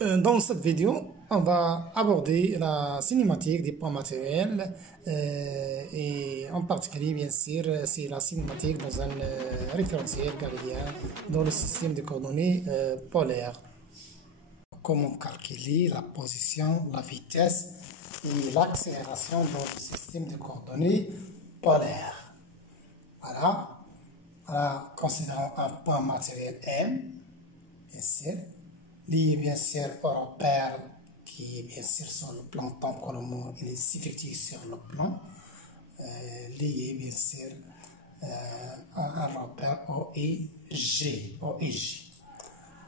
Dans cette vidéo, on va aborder la cinématique des points matériels et en particulier, bien sûr, c'est la cinématique dans un référentiel galiléen dans le système de coordonnées polaires. Comment calculer la position, la vitesse et l'accélération dans le système de coordonnées polaires. Voilà. Considérons un point matériel M, bien sûr, lié bien sûr au repère qui est bien sûr sur le plan temps que le mot il est effectif sur le plan, lié bien sûr à un repère O et G.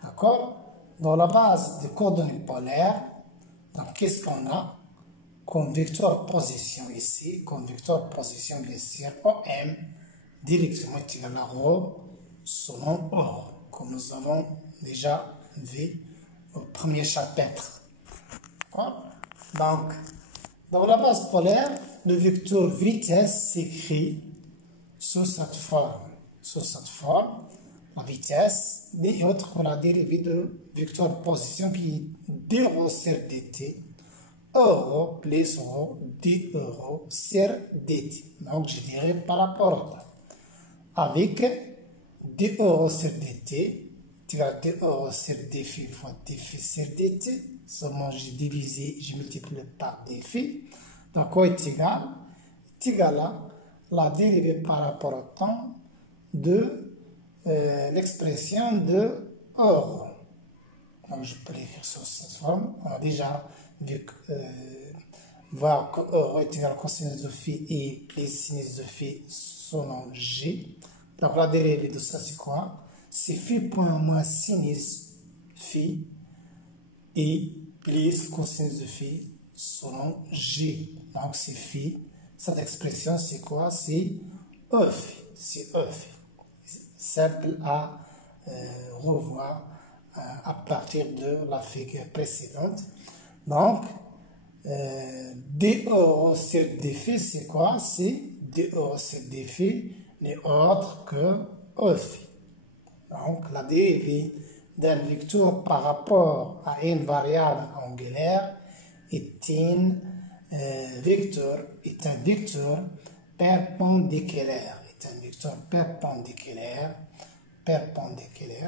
D'accord? Dans la base des coordonnées polaires, donc qu'est-ce qu'on a comme vecteur position ici? Comme vecteur position bien sûr OM directement égal à ρ selon O, comme nous avons déjà vu au premier chapitre. Donc, dans la base polaire, le vecteur vitesse s'écrit sous cette forme. La vitesse n'est autre que la dérivée de vecteur position qui est d sur dt, euro plus rho d euro sur dt. Donc, je dirais par rapport au temps. Avec d euro sur dt, tu as d euro sur dφ fois dφ sur dt. Seulement, j'ai divisé, je multiplie par dφ. Donc, quoi est égal à la dérivée par rapport au temps de l'expression de euro. Donc, je peux l'écrire sur cette forme. On a déjà vu voir que euro est égal à cosinus de phi et plus sinus de phi selon g. Donc, la dérivée de ça, c'est quoi? C'est phi point moins sinus phi et plus cosinus de phi selon g. Donc, c'est phi. Cette expression, c'est quoi? C'est e phi. C'est e phi. Simple à revoir à partir de la figure précédente. Donc, d euro sur dφ, c'est quoi? C'est d euro sur dφ n'est autre que e phi. Donc, la dérivée d'un vecteur par rapport à une variable angulaire est un vecteur perpendiculaire.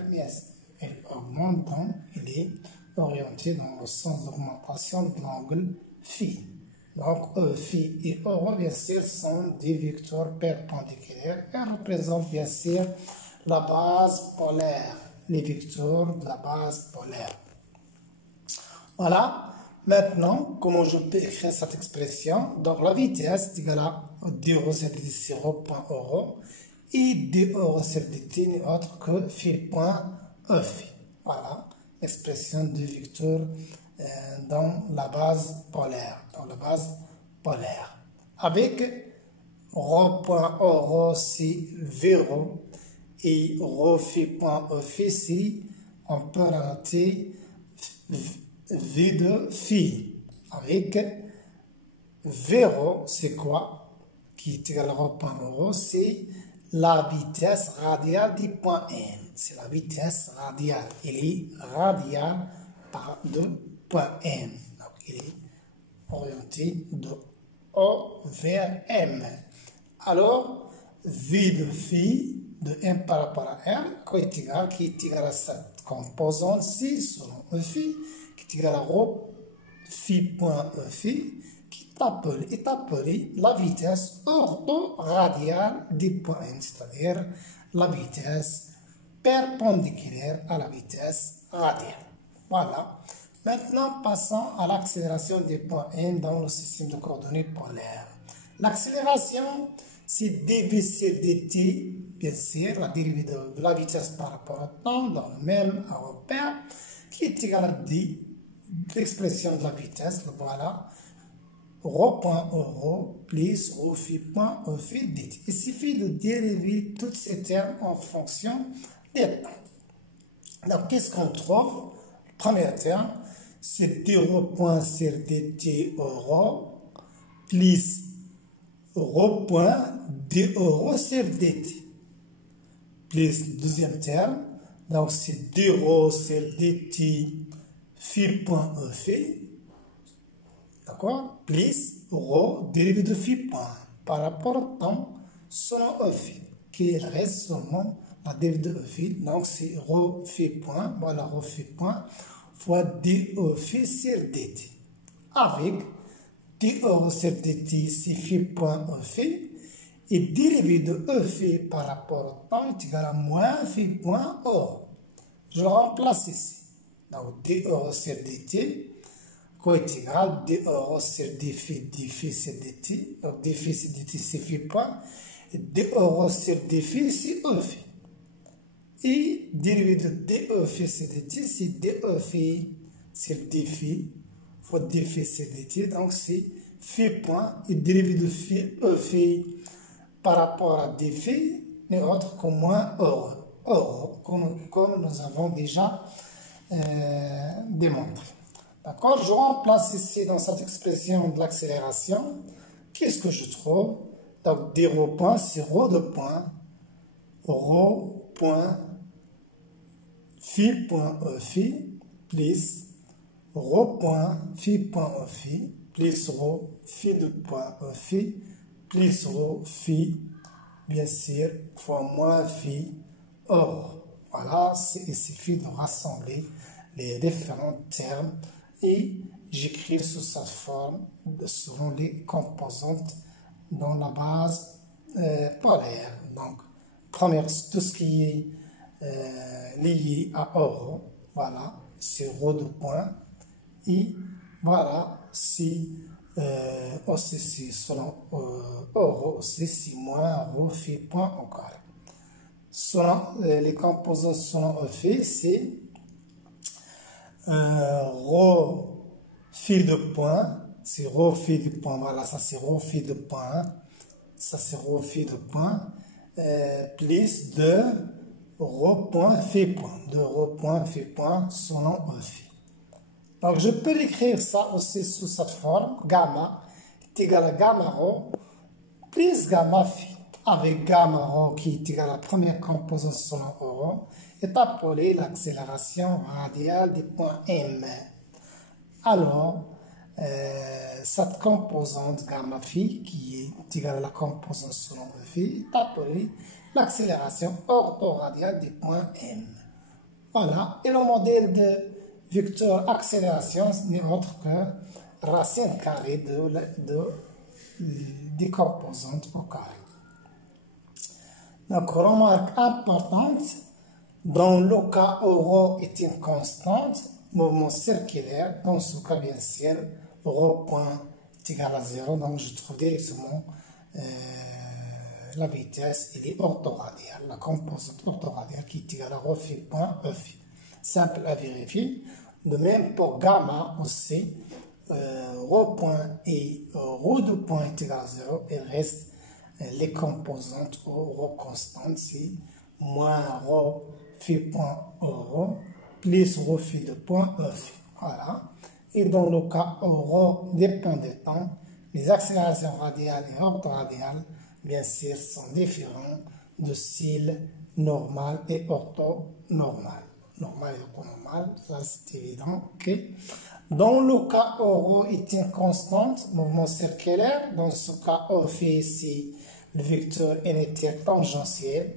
Mais elle augmente, donc il est orienté dans le sens d'augmentation de l'angle phi. Donc, E phi et euro, bien sûr, sont des vecteurs perpendiculaires. Elles représentent, bien sûr, la base polaire, les vecteurs de la base polaire. Voilà. Maintenant, comment je peux écrire cette expression? Donc, la vitesse est égale à d euro sur dt 0.euro et d euro sur dt n'est autre que phi point e phi. Voilà, l'expression du vecteur dans la base polaire. Avec ρ.euro c'est véro et ρ phi point e phi si on peut rajouter v de phi. Avec véro, c'est quoi? Qui est égal à ρ.euro, c'est la vitesse radiale du point N. C'est la vitesse radiale. Il est radial de point N. Donc, il est orienté de O vers M. Alors, V de phi de M par rapport à R, qui est égal à cette composante-ci, selon E phi, qui est égal à ρ phi point E phi, qui est appelée la vitesse orthoradiale du point N, c'est-à-dire la vitesse perpendiculaire à la vitesse radiale. Voilà. Maintenant, passons à l'accélération des points N dans le système de coordonnées polaires. L'accélération, c'est dv sur dt, bien sûr, la dérivée de la vitesse par rapport au temps dans le même repère, qui est égal à d, l'expression de la vitesse, voilà, ρ.euro plus ρ phi point e phi dt. Il suffit de dériver tous ces termes en fonction des temps. Donc, qu'est-ce qu'on trouve? Le premier terme, c'est d ρ sur dt euro plus ρ d euro sur dt. Plus le deuxième terme, donc c'est d rho sur dt phi point E phi, d'accord, plus rho dérivé de phi point par rapport au temps selon E phi, qui reste seulement la dérivée de E phi, donc c'est rho phi point, voilà rho phi point, fois d E phi sur dt, avec d E sur dt, c'est phi point E phi, et dérivé de E phi par rapport au temps est égal à moins phi point E. Je le remplace ici. Donc, d E sur dt, quoi est égal d E sur d phi sur dt. Donc, d phi sur dt, c'est phi point. Et d E sur d phi, c'est E phi. Et dérivé de d E phi sur dt, c'est d E phi sur d phi fois d phi sur dt. Donc, c'est phi point. Et dérivé de phi, E phi par rapport à d phi n'est autre que moins comme nous avons déjà démontré. D'accord? Je remplace ici dans cette expression de l'accélération. Qu'est-ce que je trouve? Donc, d rho point, c'est rho de point. Rho point phi point E phi plus rho point phi point E phi plus rho phi de point E phi plus rho phi, bien sûr, fois moins phi or. Voilà, il suffit de rassembler les différents termes et j'écris sous cette forme selon les composantes dans la base polaire. Donc, première, tout ce qui est lié à rho, voilà, c'est rho de point. Et voilà, si aussi selon rho, aussi si moins rho phi point au carré. Selon les composants selon E phi, c'est rho phi de point, c'est rho phi de point, voilà, ça c'est rho phi de point, ça c'est rho phi de point, plus de rho point phi point, de rho point phi point selon E phi. Donc je peux l'écrire ça aussi sous cette forme, gamma est égal à gamma rho plus gamma phi, avec gamma rho qui est égal à la première composante selon rho, est appelée l'accélération radiale du point M. Alors, cette composante gamma phi, qui est égale à la composante selon E phi, est appelée l'accélération orthoradiale du point M. Voilà, et le modèle de vecteur accélération n'est autre que racine carrée des composantes au carré. Donc, remarque importante, dans le cas où rho est une constante, mouvement circulaire, dans ce cas, bien sûr, rho point est égal à 0, donc je trouve directement la vitesse, elle est orthoradiale, la composante orthoradiale qui est égale à rho phi point E phi. Simple à vérifier. De même pour gamma aussi, rho point et rho de point est égal à 0, il reste les composantes ou rho constantes, c'est moins rho phi point rho plus rho phi de point E phi. Voilà. Et dans le cas où rho dépend du temps, les accélérations radiales et orthoradiales, bien sûr, sont différents de style normal et orthonormal. Normal et orthonormal, ça c'est évident. Okay. Dans le cas où rho est une constante, mouvement circulaire, dans ce cas, E phi ici, le vecteur unitaire tangentiel,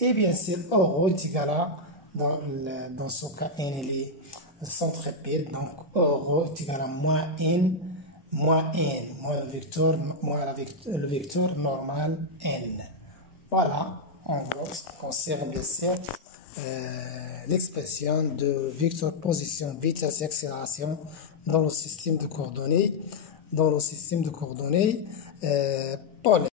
et bien sûr, rho est égal à, dans ce cas, n est centripète, donc rho est égal à moins n, moins le vecteur normal n. Voilà, en gros, ça concerne bien sûr l'expression de vecteur position, vitesse et accélération dans le système de coordonnées, polaires.